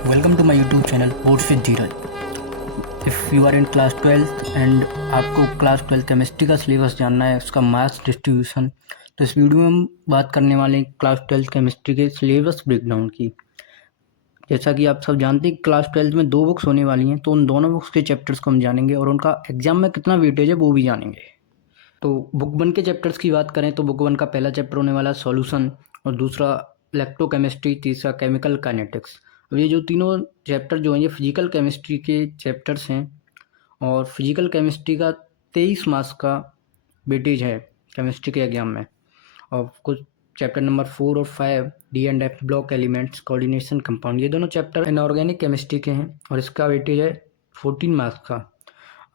Welcome to my YouTube channel boards with Dheeraj. If you are in class 12 and आपको class 12 chemistry का syllabus जानना है, उसका marks distribution, तो इस वीडियो में हम बात करने वाले हैं क्लास 12 केमिस्ट्री के सिलेबस ब्रेकडाउन की। जैसा कि आप सब जानते हैं क्लास 12 में 2 बुक्स होने वाली हैं, तो उन दोनों बुक्स के चैप्टर्स को हम जानेंगे और उनका एग्जाम में कितना वेटेज है वो भी जानेंगे। तो बुक 1 के चैप्टर्स की बात करें तो बुक 1 का पहला चैप्टर होने वाला है सॉल्यूशन, और दूसरा इलेक्ट्रोकेमिस्ट्री, तीसरा केमिकल काइनेटिक्स। अब ये जो तीनों चैप्टर जो हैं ये फिजिकल केमिस्ट्री के चैप्टर्स हैं, और फिजिकल केमिस्ट्री का 23 मार्क्स का वेटेज है केमिस्ट्री के एग्जाम में। और कुछ चैप्टर नंबर 4 और 5 D and F block elements coordination compound, ये दोनों चैप्टर इनऑर्गेनिक केमिस्ट्री के हैं और इसका वेटेज है 14 मार्क्स का।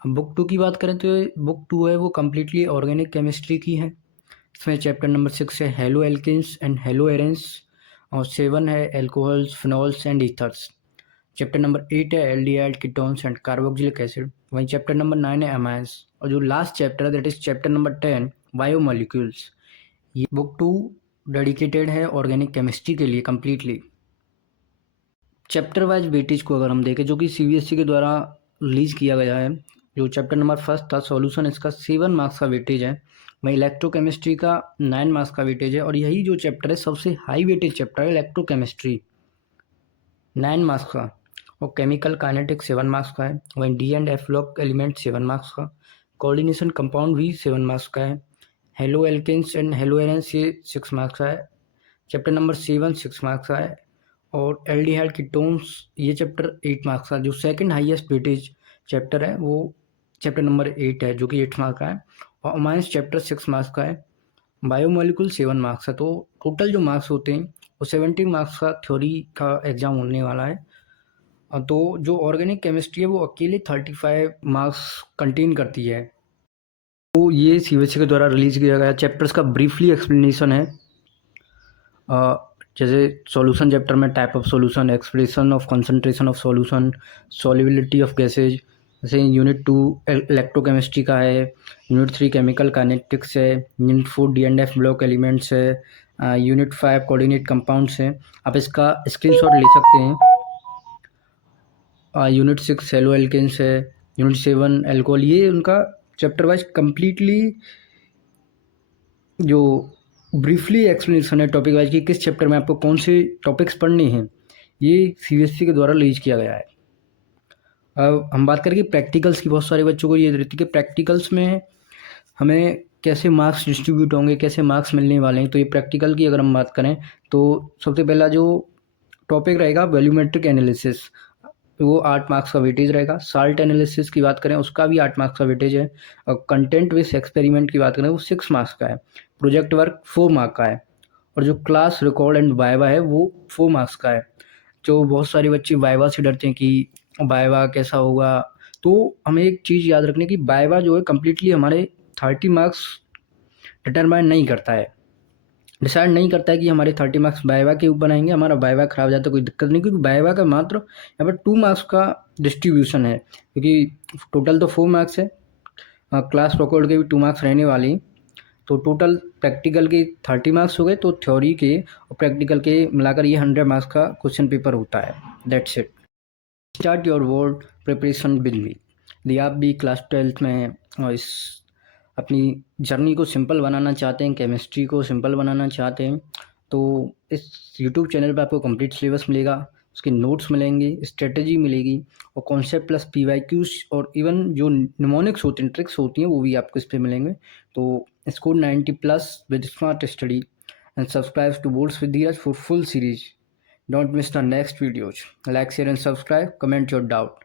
अब बुक 2 की बात करें तो बुक 2 है वो कम्प्लीटली ऑर्गेनिक केमिस्ट्री की है। इसमें चैप्टर नंबर 6 है haloalkanes and haloarenes, और 7 है alcohols, phenols and ethers. Chapter number 8 है aldehyde, ketones and carboxylic acid. वहीं चैप्टर नंबर 9 है अमाइंस, और जो लास्ट चैप्टर है that is chapter number 10 biomolecules. ये बुक 2 डेडिकेटेड है ऑर्गेनिक केमिस्ट्री के लिए कम्प्लीटली। चैप्टर वाइज वेटेज को अगर हम देखें जो कि सीबीएसई के द्वारा रिलीज किया गया है, जो चैप्टर नंबर फर्स्ट था सॉल्यूशन, इसका 7 मार्क्स का वेटेज है। वहीं इलेक्ट्रोकेमिस्ट्री का 9 मार्क्स का वेटेज है, और यही जो चैप्टर है सबसे हाई वेटेज चैप्टर है इलेक्ट्रोकेमिस्ट्री, 9 मार्क्स का। और केमिकल काइनेटिक्स 7 मार्क्स का है। वहीं D and F block element 7 marks का। कोऑर्डिनेशन कंपाउंड भी 7 मार्क्स का है। Haloalkanes and haloarenes ये 6 मार्क्स का है। चैप्टर नंबर 7 6 मार्क्स का है। और एल्डिहाइड कीटोन्स ये चैप्टर 8 मार्क्स का, जो सेकंड हाईएस्ट वेटेज चैप्टर है वो चैप्टर नंबर 8 है जो कि 8 मार्क्स का है। और अमाइंस चैप्टर 6 मार्क्स का है। बायोमोलिकुल 7 मार्क्स है। तो टोटल जो मार्क्स होते हैं वो 17 मार्क्स का थ्योरी का एग्जाम होने वाला है। तो जो ऑर्गेनिक केमिस्ट्री है वो अकेले 35 मार्क्स कंटेन करती है। तो ये सीबीएसई के द्वारा रिलीज किया गया चैप्टर्स का ब्रीफली एक्सप्लेनेशन है। जैसे सॉल्यूशन चैप्टर में type of solution, expression of concentration of solution, solubility of gases. जैसे यूनिट 2 इलेक्ट्रोकेमिस्ट्री का है, यूनिट 3 केमिकल काइनेटिक्स है, unit 4 D and F block elements है, यूनिट 5 कोऑर्डिनेट कंपाउंड्स है। आप इसका स्क्रीनशॉट ले सकते हैं। यूनिट 6 हेलो एल्केन्स है, यूनिट 7 एल्कोहल। ये उनका चैप्टर वाइज कम्प्लीटली जो ब्रीफली एक्सप्लेनेशन है टॉपिक वाइज कि किस चैप्टर में आपको कौन से टॉपिक्स पढ़ने हैं, ये सीबीएसई के द्वारा रिलीज किया गया है। अब हम बात करेंगे प्रैक्टिकल्स की। बहुत सारे बच्चों को ये रहती है कि प्रैक्टिकल्स में हमें कैसे मार्क्स डिस्ट्रीब्यूट होंगे, कैसे मार्क्स मिलने वाले हैं। तो ये प्रैक्टिकल की अगर हम बात करें तो सबसे पहला जो टॉपिक रहेगा वॉल्यूमेट्रिक एनालिसिस, वो 8 मार्क्स का वेटेज रहेगा। साल्ट एनालिसिस की बात करें उसका भी 8 मार्क्स का वेटेज है। और कंटेंट बेस्ड एक्सपेरिमेंट की बात करें वो 6 मार्क्स का है। प्रोजेक्ट वर्क 4 मार्क का है। और जो क्लास रिकॉर्ड एंड वाइवा है वो 4 मार्क्स का है। जो बहुत सारे बच्चे वाइवा से डरते हैं कि वाइवा कैसा होगा, तो हमें एक चीज़ याद रखनी कि वाइवा जो है कम्प्लीटली हमारे 30 मार्क्स डिटरमाइन नहीं करता है, डिसाइड नहीं करता है कि हमारे 30 मार्क्स वाइवा के ऊपर आएंगे। हमारा वाइवा खराब हो जाता है कोई दिक्कत नहीं, क्योंकि वाइवा का मात्र यहाँ पर 2 मार्क्स का डिस्ट्रीब्यूशन है, क्योंकि टोटल तो 4 मार्क्स है। क्लास रिकॉर्ड के भी 2 मार्क्स रहने वाले हैं। तो टोटल प्रैक्टिकल के 30 मार्क्स हो गए, तो थ्योरी के और प्रैक्टिकल के मिलाकर ये 100 मार्क्स का क्वेश्चन पेपर होता है। That's it. Start your world preparation with me. यदि आप भी क्लास 12 में हैं और इस अपनी जर्नी को सिंपल बनाना चाहते हैं, केमिस्ट्री को सिंपल बनाना चाहते हैं, तो इस यूट्यूब चैनल पे आपको कंप्लीट सिलेबस मिलेगा, उसके नोट्स मिलेंगे, स्ट्रेटजी मिलेगी, और कॉन्सेप्ट प्लस पीवाईक्यूज, और इवन जो निमोनिक्स होते हैं, ट्रिक्स होती हैं, वो भी आपको इस पर मिलेंगे। तो score 90+ with smart study and subscribe to boards with Dheeraj for full series. Don't miss the next videos. Like, share and subscribe. Comment your doubt.